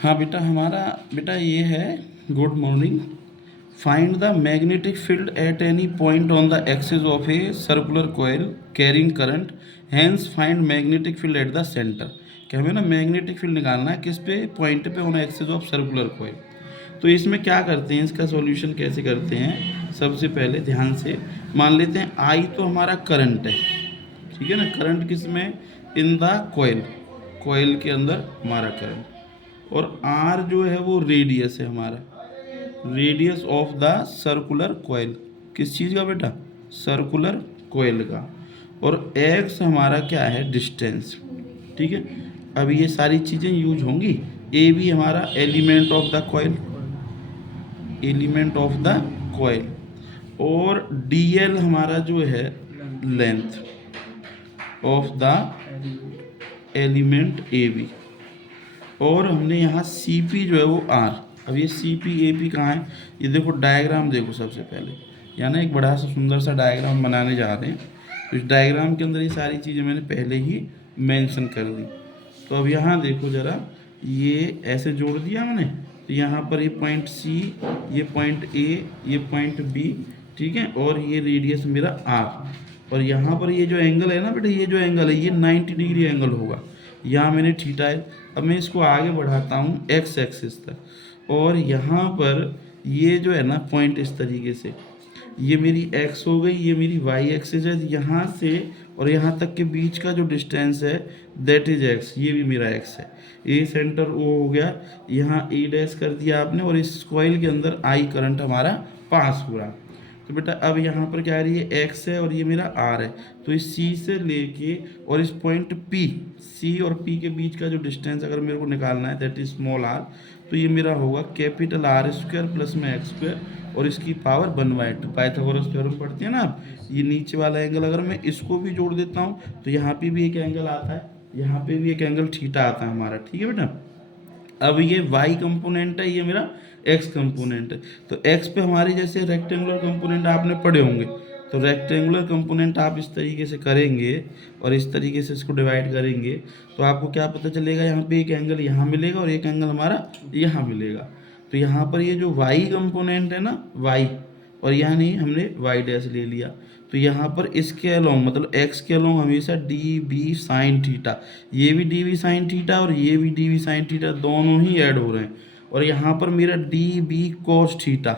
हाँ बेटा, हमारा बेटा ये है, good morning. Find the magnetic field at any point on the axis of a circular coil carrying current, hence find magnetic field at the centre. कि हमें ना मैग्नेटिक फील्ड निकालना है किस पे, पॉइंट पे on axis of circular coil. तो इसमें क्या करते हैं, इसका सॉल्यूशन कैसे करते हैं, सबसे पहले ध्यान से मान लेते हैं आई तो हमारा करंट है, ठीक है ना। करंट किस में, इन द कोयल, कोयल के अंदर हमारा करंट। और आर जो है वो रेडियस है हमारा, radius of the circular coil. किस चीज़ का बेटा, सर्कुलर कोयल का। और एक्स हमारा क्या है, डिस्टेंस, ठीक है। अब ये सारी चीज़ें यूज होंगी। ए भी हमारा element of the coil, element of the coil. और डी एल हमारा जो है length of the element A B. और हमने यहाँ सी पी जो है वो आर। अब ये सी पी ए पी कहाँ है, ये देखो डायग्राम देखो सबसे पहले। यहाँ ना एक बड़ा सा सुंदर सा डायग्राम बनाने जा रहे हैं। तो इस डायग्राम के अंदर ये सारी चीज़ें मैंने पहले ही मेंशन कर दी। तो अब यहाँ देखो ज़रा, ये ऐसे जोड़ दिया मैंने। तो यहाँ पर ये पॉइंट सी, ये पॉइंट ए, ये पॉइंट बी, ठीक है। और ये रेडियस मेरा आर। और यहाँ पर ये जो एंगल है ना बेटा, ये जो एंगल है ये 90 डिग्री एंगल होगा। यहाँ मैंने थीटा है। अब मैं इसको आगे बढ़ाता हूँ एक्स एक्सिस तक। और यहाँ पर ये जो है ना पॉइंट इस तरीके से, ये मेरी एक्स हो गई, ये मेरी वाई एक्सिस है। यहाँ से और यहाँ तक के बीच का जो डिस्टेंस है दैट इज एक्स, ये भी मेरा एक्स है। ए सेंटर ओ हो गया, यहाँ ए डैश कर दिया आपने। और इस कॉइल के अंदर आई करंट हमारा पास हो रहा। तो बेटा अब यहाँ पर क्या है, ये एक्स है और ये मेरा आर है। तो इस सी से लेके और इस पॉइंट पी, सी और पी के बीच का जो डिस्टेंस अगर मेरे को निकालना है दैट इज स्मॉल आर, तो ये मेरा होगा कैपिटल आर स्क्वायर प्लस में एक्स स्क्वायर और इसकी पावर 1/2। पाइथागोरस थ्योरम पढ़ते हैं ना आप। ये नीचे वाला एंगल अगर मैं इसको भी जोड़ देता हूँ तो यहाँ पे भी एक एंगल आता है, यहाँ पे भी एक एंगल थीटा आता है हमारा, ठीक है बेटा। अब ये y कंपोनेंट है, ये मेरा x कंपोनेंट है। तो x पे हमारे जैसे रेक्टेंगुलर कंपोनेंट आपने पढ़े होंगे। तो रेक्टेंगुलर कंपोनेंट आप इस तरीके से करेंगे और इस तरीके से इसको डिवाइड करेंगे तो आपको क्या पता चलेगा, यहाँ पे एक एंगल यहाँ मिलेगा और एक एंगल हमारा यहाँ मिलेगा। तो यहाँ पर ये जो y कंपोनेंट है ना, y, और यहाँ नहीं हमने y डैश ले लिया। तो यहाँ पर इसके अलोंग मतलब x के अलोंग हमेशा डी बी साइन थीटा, ये भी डी बी साइन थीटा और ये भी डी बी साइन थीटा, दोनों ही ऐड हो रहे हैं। और यहाँ पर मेरा डी बी कॉस थीटा,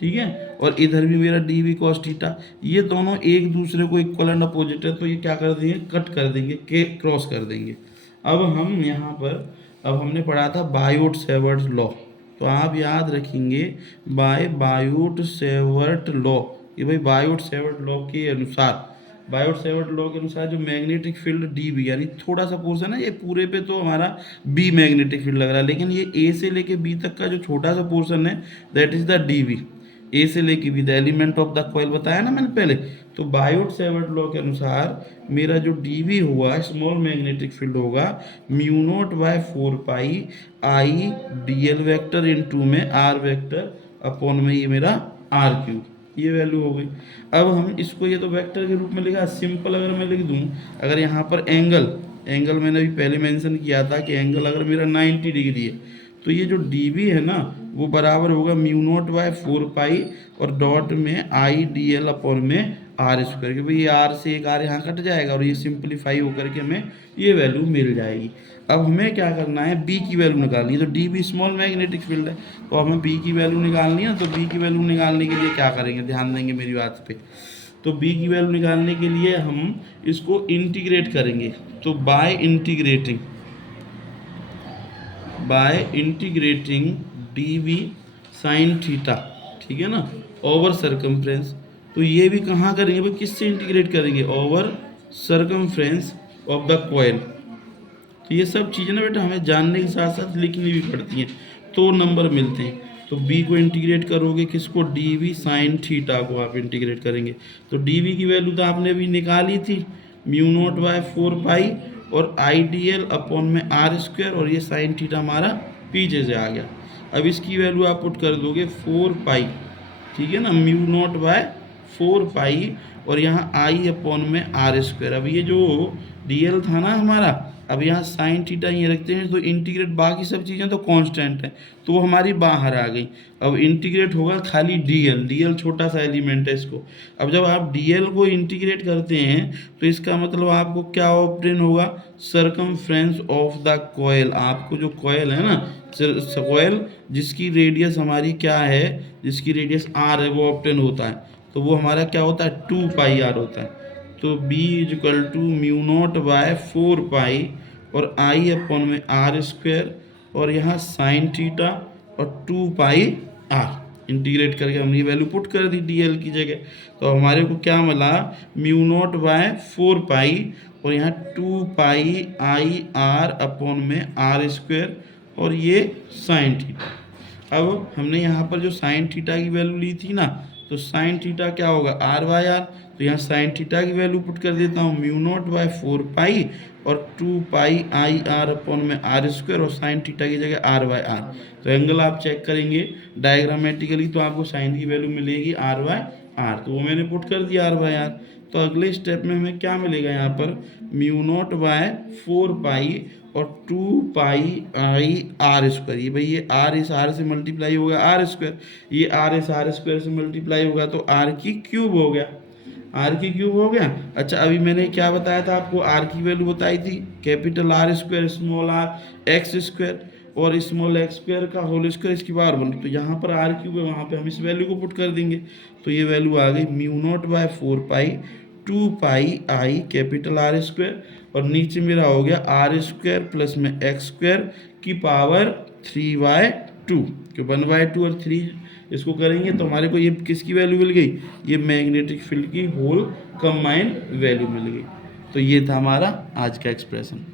ठीक है। और इधर भी मेरा डी बी कॉस थीटा, ये दोनों एक दूसरे को इक्वल एंड अपोजिट है। तो ये क्या कर देंगे, कट कर देंगे, के क्रॉस कर देंगे। अब हम यहाँ पर, अब हमने पढ़ा था बायोट सेवर्ट लॉ। तो आप याद रखेंगे बाय बायोट सेवर्ट लॉ। ये भाई बायोट सेवर्ट लॉ के अनुसार, बायोट सेवर्ट लॉ के अनुसार जो मैग्नेटिक फील्ड डी बी, यानी थोड़ा सा पोर्शन है, ये पूरे पे तो हमारा बी मैग्नेटिक फील्ड लग रहा है, लेकिन ये ए से लेके बी तक का जो छोटा सा पोर्शन है that is the D B. A से लेके B the element of the coil बताया ना मैंने पहले। तो बायोट सेवर्ट लॉ के अनुसार मेरा जो डी बी हुआ स्मॉल मैग्नेटिक फील्ड होगा mu naught by 4 pi I D L vector into में आर वैक्टर अपॉन में ये मेरा आर क्यूब, ये वैल्यू हो गई। अब हम इसको, ये तो वेक्टर के रूप में लिखा, सिंपल अगर मैं लिख दूं, अगर यहाँ पर एंगल, एंगल मैंने अभी पहले मेंशन किया था कि एंगल अगर मेरा 90 डिग्री है तो ये जो डी बी है ना वो बराबर होगा म्यू नॉट बाय 4 पाई और डॉट में आई डी एल अपॉन में आर स्क्वायर, क्योंकि ये आर से एक आर यहाँ कट जाएगा और ये सिंप्लीफाई होकर के हमें ये वैल्यू मिल जाएगी। अब हमें क्या करना है, बी की वैल्यू निकालनी है। तो D B small magnetic field है, तो हमें बी की वैल्यू निकालनी है। तो बी की वैल्यू निकालने के लिए क्या करेंगे, ध्यान देंगे मेरी बात पे। तो बी की वैल्यू निकालने के लिए हम इसको इंटीग्रेट करेंगे। तो by integrating D B sine theta, ठीक है ना, ओवर सरकमफ्रेंस। तो ये भी कहाँ करेंगे भाई, किससे इंटीग्रेट करेंगे, over circumference of the coil. तो ये सब चीज़ें ना बेटा हमें जानने के साथ साथ लिखनी भी पड़ती हैं तो नंबर मिलते हैं। तो b को इंटीग्रेट करोगे किसको, डी वी साइन थीटा को आप इंटीग्रेट करेंगे। तो डी वी की वैल्यू तो आपने अभी निकाली थी म्यू नॉट बाय 4 पाई और आई डी एल अपॉन में आर स्क्वायर, और ये साइन थीटा हमारा पीछे से आ गया। अब इसकी वैल्यू आप पुट कर दोगे 4 पाई, ठीक है ना, म्यू नॉट बाय 4 पाई और यहाँ आई अपॉन में आर स्क्वायर। अब ये जो डी एल था ना हमारा, अब यहाँ साइन थीटा ये रखते हैं तो इंटीग्रेट बाकी सब चीज़ें तो कांस्टेंट है, तो वो हमारी बाहर आ गई। अब इंटीग्रेट होगा खाली डीएल, डीएल छोटा सा एलिमेंट है इसको। अब जब आप डीएल को इंटीग्रेट करते हैं तो इसका मतलब आपको क्या ऑब्टेन होगा, सरकमफ्रेंस ऑफ द कॉयल। आपको जो कॉयल है ना, कॉयल जिसकी रेडियस हमारी क्या है, जिसकी रेडियस आर है, वो ऑब्टेन होता है। तो वो हमारा क्या होता है, 2 पाई आर होता है। तो b equal to mu naught by 4 pi और आई अपॉन में आर स्क्वायर और यहाँ साइन थीटा और 2 पाई आर। इंटीग्रेट करके हमने ये वैल्यू पुट कर दी डीएल की जगह। तो हमारे को क्या मिला, म्यू नॉट बाय 4 पाई और यहाँ 2 पाई आई आर अपॉन में आर स्क्वायर और ये साइन थीटा। अब हमने यहाँ पर जो साइन थीटा की वैल्यू ली थी ना, तो साइन थीटा क्या होगा, आर बाय आर। तो यहाँ साइन थीटा की वैल्यू पुट कर देता हूँ, म्यू नॉट बाय 4 पाई और 2 पाई आई आर अपॉन में आर स्क्वायर और साइन थीटा की जगह आर बाय आर। तो एंगल आप चेक करेंगे डायग्रामेटिकली तो आपको साइन की वैल्यू मिलेगी आर बाय आर, तो वो मैंने पुट कर दिया आर बाय आर। तो अगले स्टेप में हमें क्या मिलेगा, यहाँ पर म्यू नॉट बाय 4 पाई और 2 पाई आई आर स्क्वायर। ये भाई ये आर इस आर से मल्टीप्लाई होगा आर स्क्वायर, ये आर इस आर स्क्वायर से मल्टीप्लाई होगा तो आर की क्यूब हो गया, आर की क्यूब हो गया। अच्छा अभी मैंने क्या बताया था आपको, आर की वैल्यू बताई थी capital R square small R X square और स्मॉल एक्स स्क्वायर का होल स्क्वायर इसकी पावर 1। तो यहाँ पर आर क्यूब है, वहाँ पे हम इस वैल्यू को पुट कर देंगे। तो ये वैल्यू आ गई mu naught by 4 pi 2 pi I capital R square और नीचे मेरा हो गया आर स्क्वायर प्लस में एक्स स्क्वायर की पावर 3/2। क्यों 1/2 और 3 इसको करेंगे तो हमारे को ये किसकी वैल्यू मिल गई, ये मैग्नेटिक फील्ड की होल कंबाइंड वैल्यू मिल गई। तो ये था हमारा आज का एक्सप्रेशन।